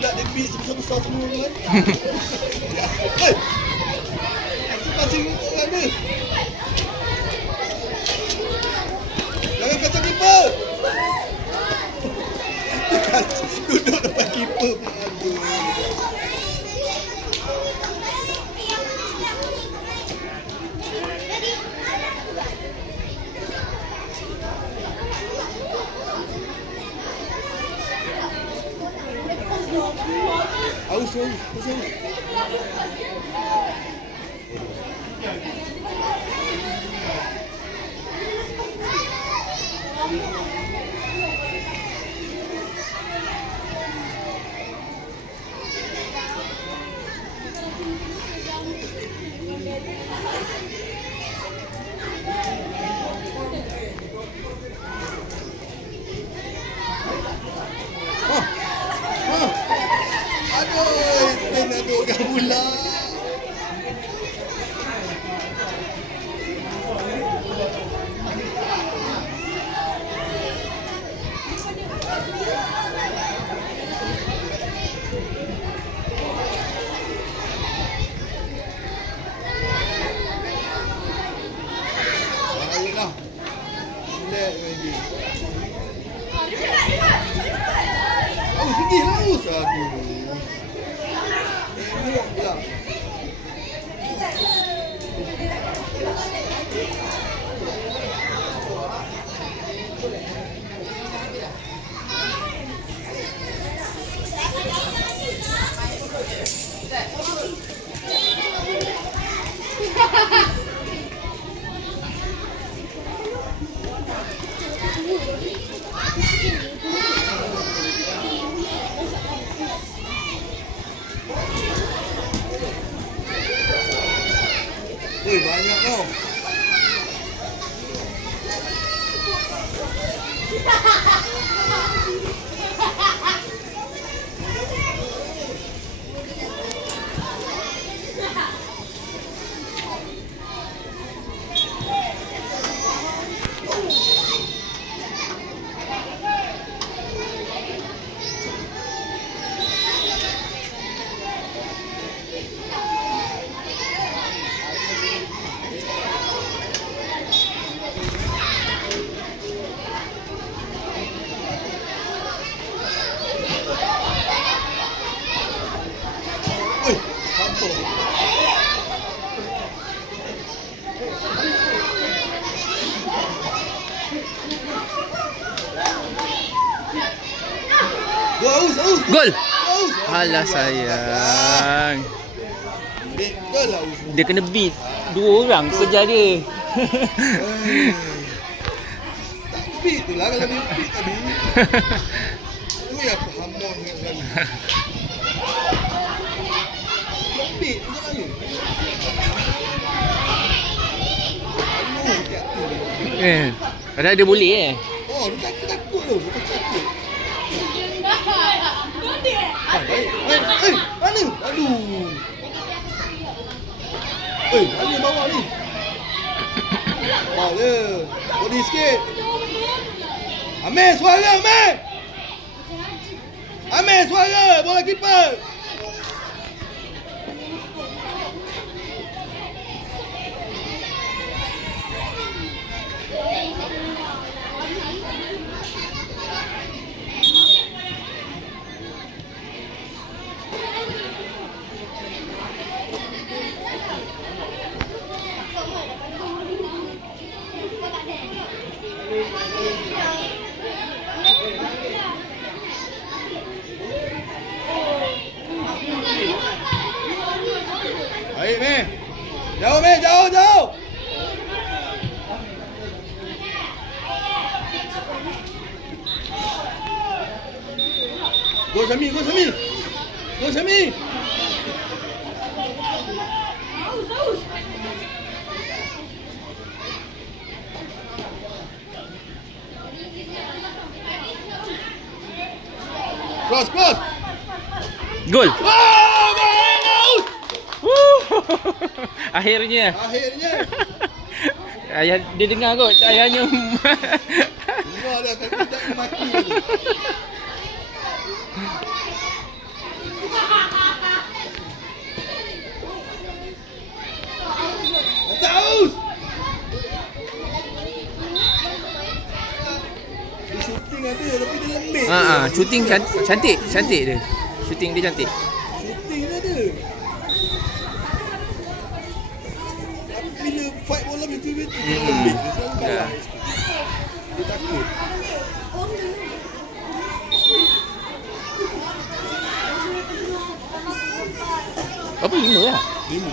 budak dia beat besar-besar semua kan. Hei! Masing-masing untuk ada. Jangan kacau keeper. Duduk depan keeper. Aduh. Aus. Aduh, kita nak duduk pula. Baiklah. Relax lagi. Aus pergi haus aku. Tengok pula. Woi, banyak tau. Woi, campur. Aus. Gol. Aus. Alah sayang. Betul lah Aus. Dia kena beat. Dua orang kejar dia. Tak beat tu lah kalau dia beat tadi. Ui, aku hamon dengan sekali. Beat macam mana? Aduh, tiap tu. Padahal dia boleh Oh, dia takut tu. Dia takut. Baik. Mana? Aduh. Mana bawah ni? Ada. Body sikit. Amir, suara Amir. Amir, suara. Bola keeper. Baik, Meh. Jauh, Meh. Jauh. Go, Sami. Cross. Gol. Wah, main out. Akhirnya. Akhirnya. Ayah dia dengar kot ayahnya. Semua dah kan tidak maki tu. shooting ada tapi dia lembik. Shooting cantik dia. Shooting dia cantik. Shooting dia ada. Tapi bila fight bola betul-betul dia lembik. Dia selalu kalah. Dia takut. Apa 5 lah? 5.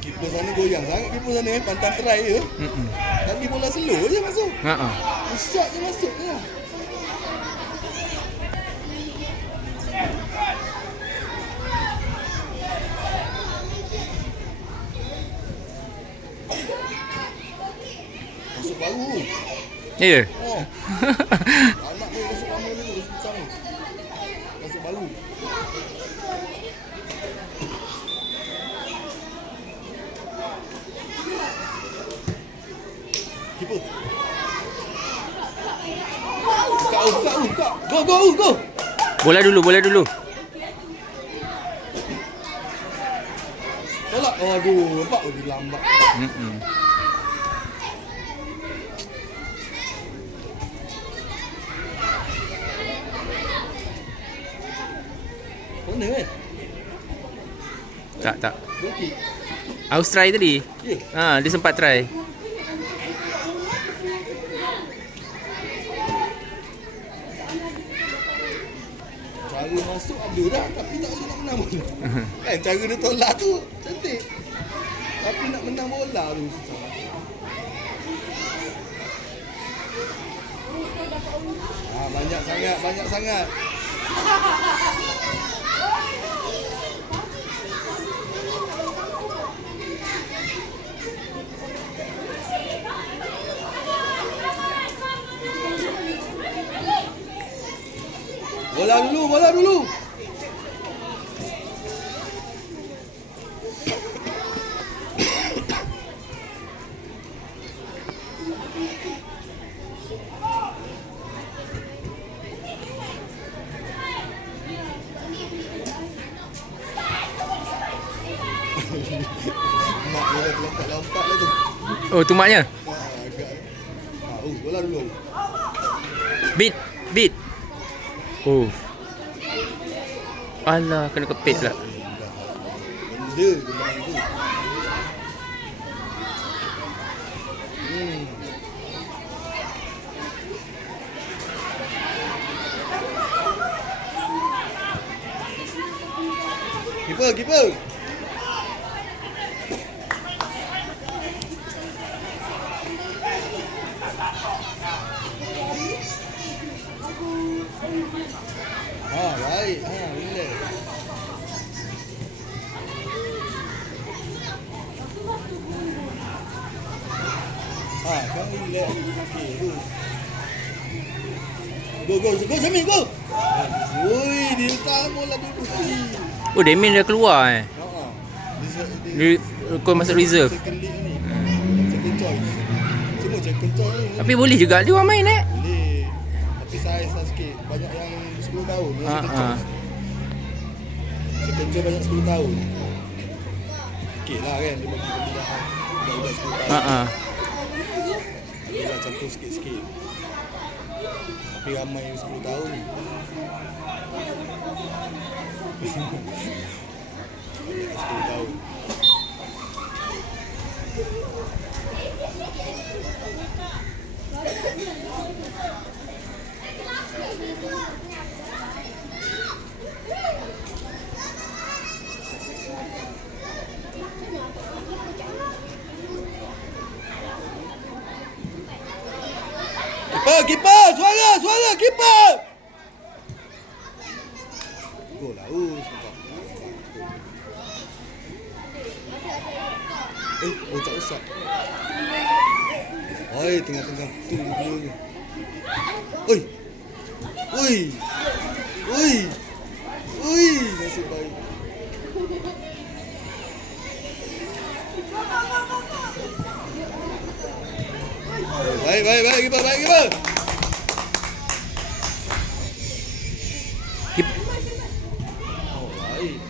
Kiper sana goyang sangat kiper sana pantang try je. Tadi bola slow je masuk. Shot je masuk je. Masuk baru. Ya. Oh. Anak dia masuk lama dulu susah ni. Masuk baru. Keeper. Buka. Go. Bola dulu. Tolak. Aduh, nampak dia lambat. Mana kan? Tak. Okey. Aus try tadi. Ya. Dia sempat try. Cara masuk ada dah tapi tak boleh nak menang bola. Kan cara dia tolak tu cantik. Tapi nak menang bola tu susah. Banyak sangat. Bola dulu. Mak dia dah lompat-lompat lah tu. Oh, tu maknya. Bola dulu. Beat. Oh. Alah, kena kepit pula. Benda tu. Keeper. Baik. Relax. Kau relax. Okey, go Samir, go. Oi, dia letak bola dulu. Oh, Damien dah keluar Kau masuk reserve. Second league ni. Second choice. Semua second choice ni. Tapi boleh juga dia orang main Boleh. Tapi size lah sikit. Banyak yang 10 tahun. Second choice. Second choice banyak 10 tahun. Okey lah kan. Dia bagi kemudahan. Budak-budak 10 tahun. Dia dah campur sikit-sikit. Tapi ramai yang 10 tahun ni. Banyak 10 tahun. Keeper, suara keeper. Gol lah, tak usah. Oi, tengah-tengah tu dia. Oi, nasib baik. Baik, kiper, baik, kiper. Oh, baik.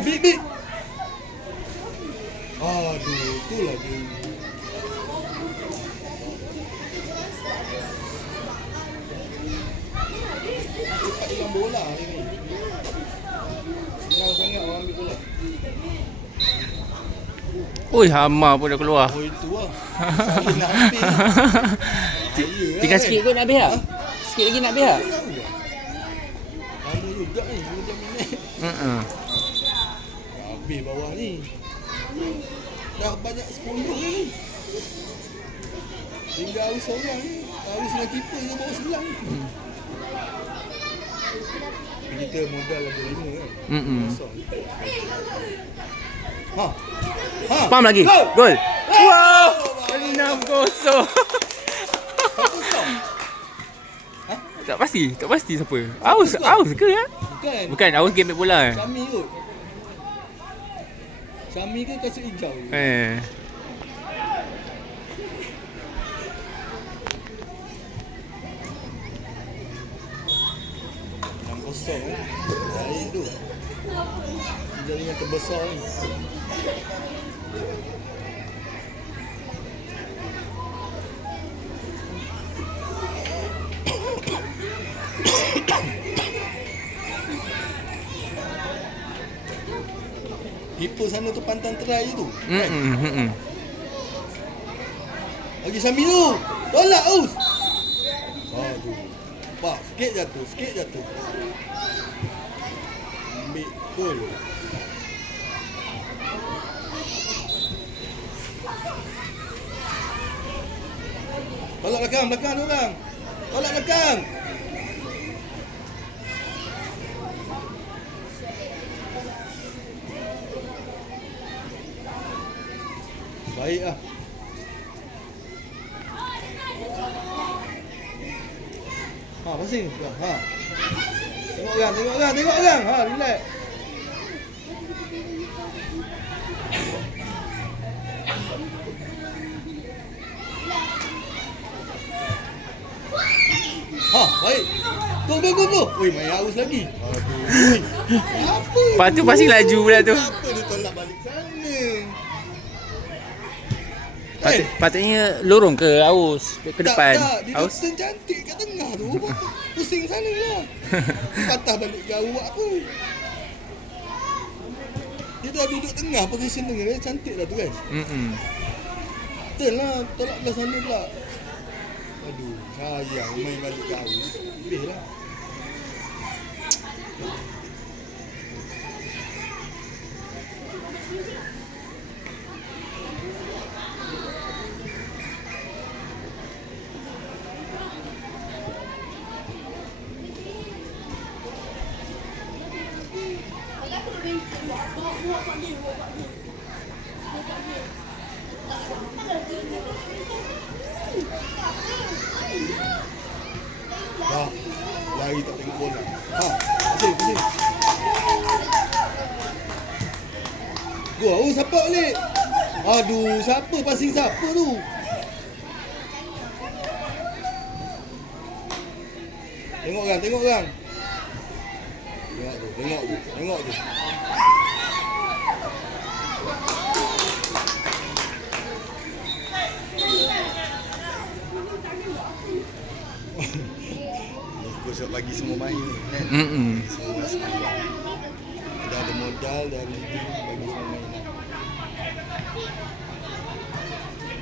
Bik. Aduh, itulah dia. Cepat hilang bola hari ni. Senang sangat orang ambil bola. Oi, hama pun dah keluar. Oh, itu lah. Saya nak ambil. Tinggal sikit kot nak habis tak? Sikit lagi nak habis tak? Lama juga ni, 9 minit. Habis bawah ni. Dah banyak 10 ni. Tinggal Aus seorang ni. Aus dengan keeper je bawa 9 ni. Tapi kita modal ada 5 kan. Kosong. Pam lagi. Gol. Wow. 6-0. Tak pasti siapa. Aus ke ya? Bukan, Aus game bola. Syami kot. Syami ke kasut hijau? Yang kosong kan. Dari tu. Jaringan terbesar ni. Keeper sana tu pantang try je tu. Lagi Syami tu. Tolak Aus. Aduh. Pak, sikit jatuh. Ambil gol. Tolak belakang tu orang. Tolak belakang. Baik lah. Pasing. Tengok orang. Relax. Baik. Go. Oi, main Aus lagi. Aduh. Apa? Lepas tu pasti laju pula tu. Kenapa dia tolak balik sana? Patutnya lorong ke Aus ke depan. Tak, dia Aus. Aus cantik kat tengah tu. Pusing sana lah. Patah balik ke awak tu. Dia dah duduk tengah, position tengah. Dia cantik lah tu kan. Betul lah, tolak belah sana pula. Aduh, sayang main balik ke Aus. Lebih lah. Lari tak tengok bola. Pasing. Gua, siapa balik? Aduh, siapa passing siapa tu? Tengok orang. Tengok tu. Kosok bagi semua main ni kan. Semua main. Dah ada modal dari bagi semua main.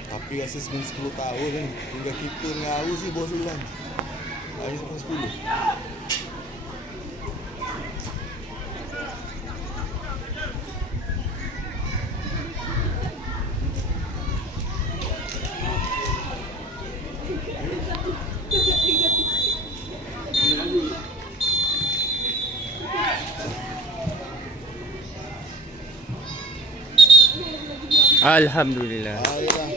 Tapi rasa 10 tahun kan. Tinggal keeper dengan Aus ni bawah 9. Hari 10. Alhamdulillah. Baiklah.